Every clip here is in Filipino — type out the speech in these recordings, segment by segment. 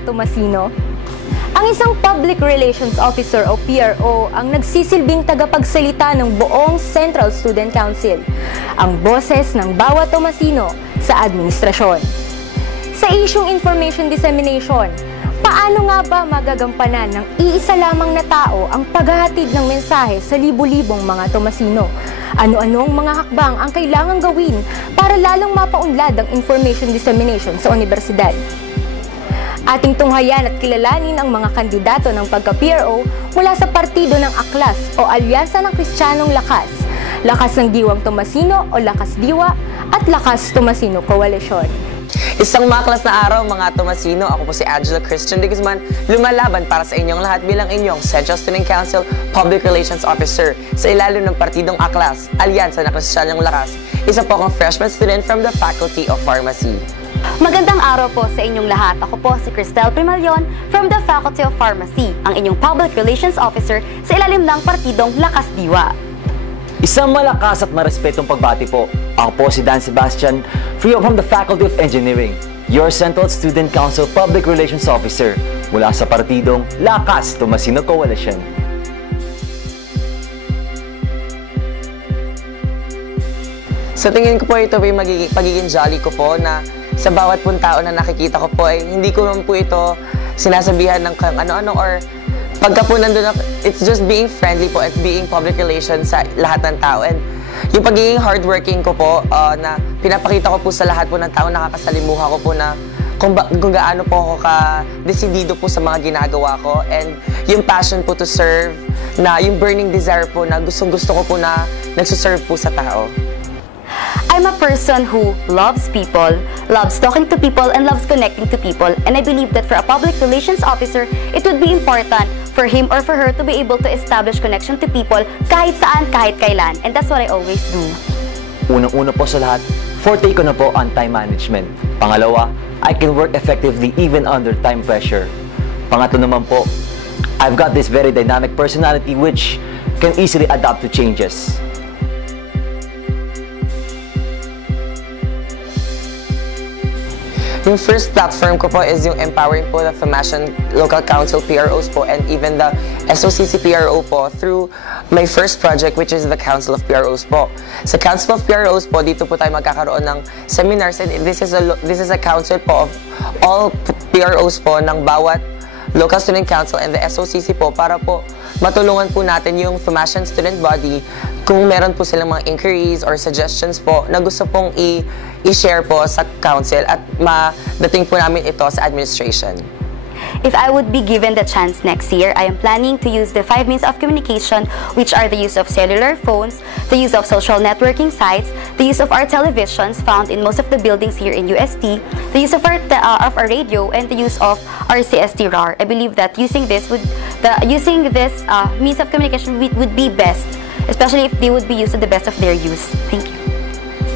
mga Tomasino? Ang isang Public Relations Officer o PRO ang nagsisilbing tagapagsalita ng buong Central Student Council, ang boses ng bawat Tomasino sa administrasyon. Sa isyung information dissemination, paano nga ba magagampanan ng iisa lamang na tao ang paghahatid ng mensahe sa libu-libong mga Tomasino? Ano-anong mga hakbang ang kailangang gawin para lalong mapaunlad ang information dissemination sa universidad? Ating tunghayan at kilalanin ang mga kandidato ng pagka-PRO mula sa partido ng Aklas o Alyansa ng Kristiyanong Lakas, Lakas ng Diwang Tomasino o Lakas Diwa at Lakas Tomasino Coalition. Isang maklas na araw mga Tomasino, ako po si Angela Christian de Guzman, lumalaban para sa inyong lahat bilang inyong Central Student Council Public Relations Officer sa ilalim ng partidong Aklas, Alyansa ng Kristiyanong Lakas. Isa po akong freshman student from the Faculty of Pharmacy. Magandang araw po sa inyong lahat. Ako po si Cristel Primalion from the Faculty of Pharmacy, ang inyong Public Relations Officer sa ilalim ng partidong Lakas Diwa. Isang malakas at marespetong pagbati po. Ako po si Dan Sebastian, from the Faculty of Engineering, your Central Student Council Public Relations Officer mula sa partidong Lakas Tomasino Coalition. Sa tingin ko po ito ay pagiging jolly ko po na sa bawat pong tao na nakikita ko po ay hindi ko naman po ito sinasabihan ng ano-ano or pagka po nandun ako, it's just being friendly po at being public relations sa lahat ng tao. And yung pagiging hardworking ko po na pinapakita ko po sa lahat po ng tao, nakakasalimuha ko po na kung gaano po ako ka-desidido po sa mga ginagawa ko. And yung passion po to serve, na yung burning desire po na gustong-gusto ko po na nagsuserve po sa tao. I'm a person who loves people, loves talking to people, and loves connecting to people. And I believe that for a public relations officer, it would be important for him or for her to be able to establish connection to people kahit saan, kahit kailan. And that's what I always do. Unang-una po sa lahat, forte ko na po ang time management. Pangalawa, I can work effectively even under time pressure. Pangatlo naman po, I've got this very dynamic personality which can easily adapt to changes. Yung first platform ko po is yung empowering po the FEMASIAN Local Council PROs po and even the SOCC PRO po through my first project which is the Council of PROs po. Sa Council of PROs po, dito po tayo magkakaroon ng seminars and this is a council po of all PROs po ng bawat Local Student Council and the SOCC po para po matulungan po natin yung FEMASIAN student body kung meron po silang mga inquiries or suggestions po na gusto pong i-share po sa council at madating po namin ito sa administration. If I would be given the chance next year, I am planning to use the 5 means of communication, which are the use of cellular phones, the use of social networking sites, the use of our televisions found in most of the buildings here in UST, the use of our radio, and the use of our CST RAR. I believe that using this means of communication would be best, especially if they would be used to the best of their use. Thank you.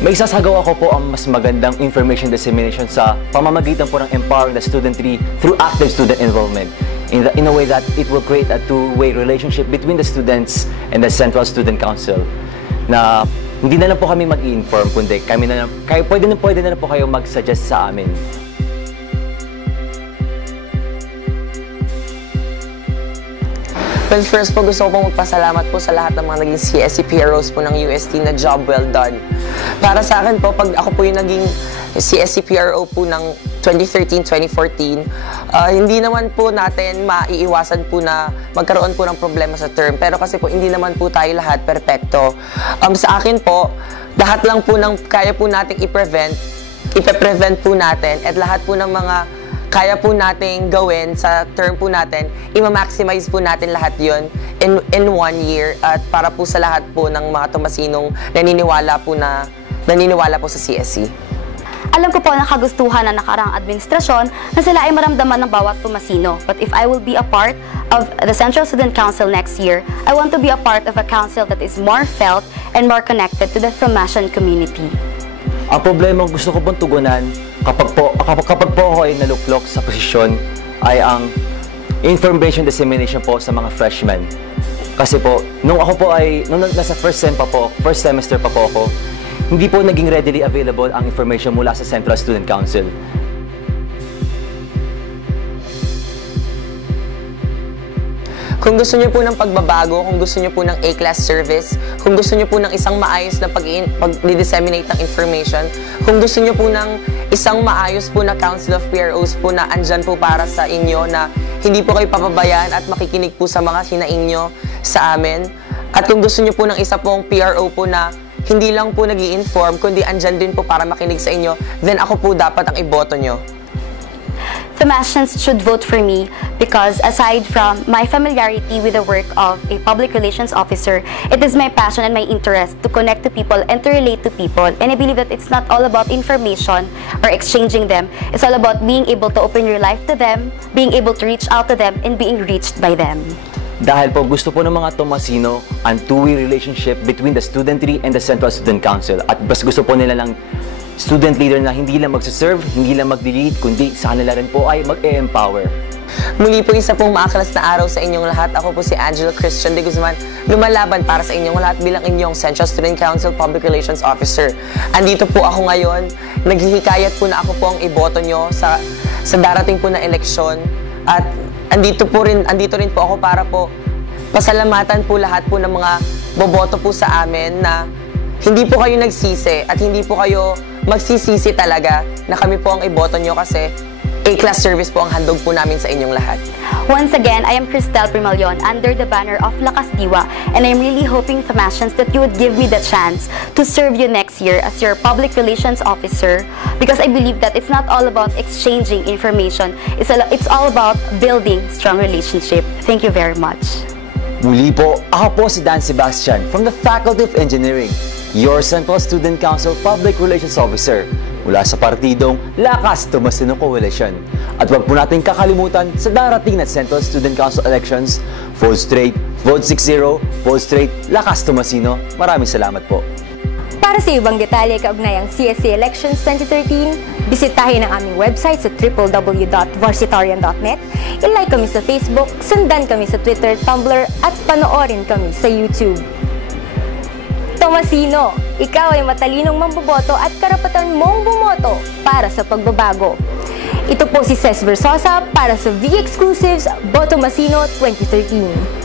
May isasagawa ko po ang mas magandang information dissemination sa pamamagitan po ng empowering the studentry through active student involvement in a way that it will create a two-way relationship between the students and the Central Student Council na hindi na lang po kami mag-i-inform kundi pwede na po kayo mag-suggest sa amin. Well, first po gusto ko pong magpasalamat po sa lahat ng mga naging CSC PROs po ng UST na job well done. Para sa akin po, pag ako po yung naging CSC PRO po ng 2013-2014, hindi naman po natin maiiwasan po na magkaroon po ng problema sa term. Pero kasi po hindi naman po tayo lahat perfecto. Sa akin po, lahat lang po ng kaya po nating ipe-prevent po natin at lahat po ng mga kaya po nating gawin sa term po natin, i-maximize po natin lahat yon in 1 year at para po sa lahat po ng mga Tomasinong naniniwala po sa CSC. Alam ko po na kagustuhan ng nakaraang administrasyon na sila ay maramdaman ng bawat Tomasino. But if I will be a part of the Central Student Council next year, I want to be a part of a council that is more felt and more connected to the FEMASIAN community. Ang problema gusto ko pong tugunan kapag po ako ay naluklok sa posisyon ay ang information dissemination po sa mga freshmen. Kasi po, nung nasa first semester pa po ako, hindi po naging readily available ang information mula sa Central Student Council. Kung gusto nyo po ng pagbabago, kung gusto nyo po ng A-class service, kung gusto nyo po ng isang maayos na pag-disseminate ng information, kung gusto nyo po ng isang maayos po na Council of PROs po na andyan po para sa inyo, na hindi po kayo papabayaan at makikinig po sa mga hinaing nyo sa amin. At kung gusto nyo po ng isa pong PRO po na hindi lang po nag-i-inform, kundi andyan din po para makinig sa inyo, then ako po dapat ang iboto nyo. Thomasians should vote for me because aside from my familiarity with the work of a public relations officer, it is my passion and my interest to connect to people and to relate to people. And I believe that it's not all about information or exchanging them. It's all about being able to open your life to them, being able to reach out to them, and being reached by them. Dahil po gusto po ng mga Tomasino ang two-way relationship between the studentry and the Central Student Council. At mas gusto po nila lang student leader na hindi lang magsaserve, hindi lang mag-lead, kundi sa kanila rin po ay mag-e-empower. Muli po isa pong maakalas na araw sa inyong lahat. Ako po si Angela Christian de Guzman, lumalaban para sa inyong lahat bilang inyong Central Student Council Public Relations Officer. Andito po ako ngayon, naghihikayat po na ako po ang iboto nyo sa darating po na eleksyon. At andito rin po ako para po pasalamatan po lahat po ng mga boboto po sa amin na hindi po kayo nagsisi at hindi po kayo magsisisi talaga na kami po ang iboto nyo kasi A-class service po ang handog po namin sa inyong lahat. Once again, I am Cristel Primalion under the banner of Lakas Diwa, and I'm really hoping, Thomasians, that you would give me the chance to serve you next year as your public relations officer, because I believe that it's not all about exchanging information, it's all about building strong relationship. Thank you very much. Muli po, ako po si Dan Sebastian from the Faculty of Engineering, your Central Student Council Public Relations Officer mula sa partidong Lakas Tomasino Coalition. At huwag po natin kakalimutan sa darating na Central Student Council elections, vote straight, vote 6-0, vote straight, Lakas Tomasino. Maraming salamat po. Para sa ibang detalye kaugnayang CSC Elections 2013, bisitahin ang aming website sa www.varsitarian.net, i-like kami sa Facebook, sundan kami sa Twitter, Tumblr, at panoorin kami sa YouTube. Tomasino, ikaw ay matalinong mamboboto at karapatan mong bumoto para sa pagbabago. Ito po si Cez Versosa para sa V-Exclusives Boto Masino 2013.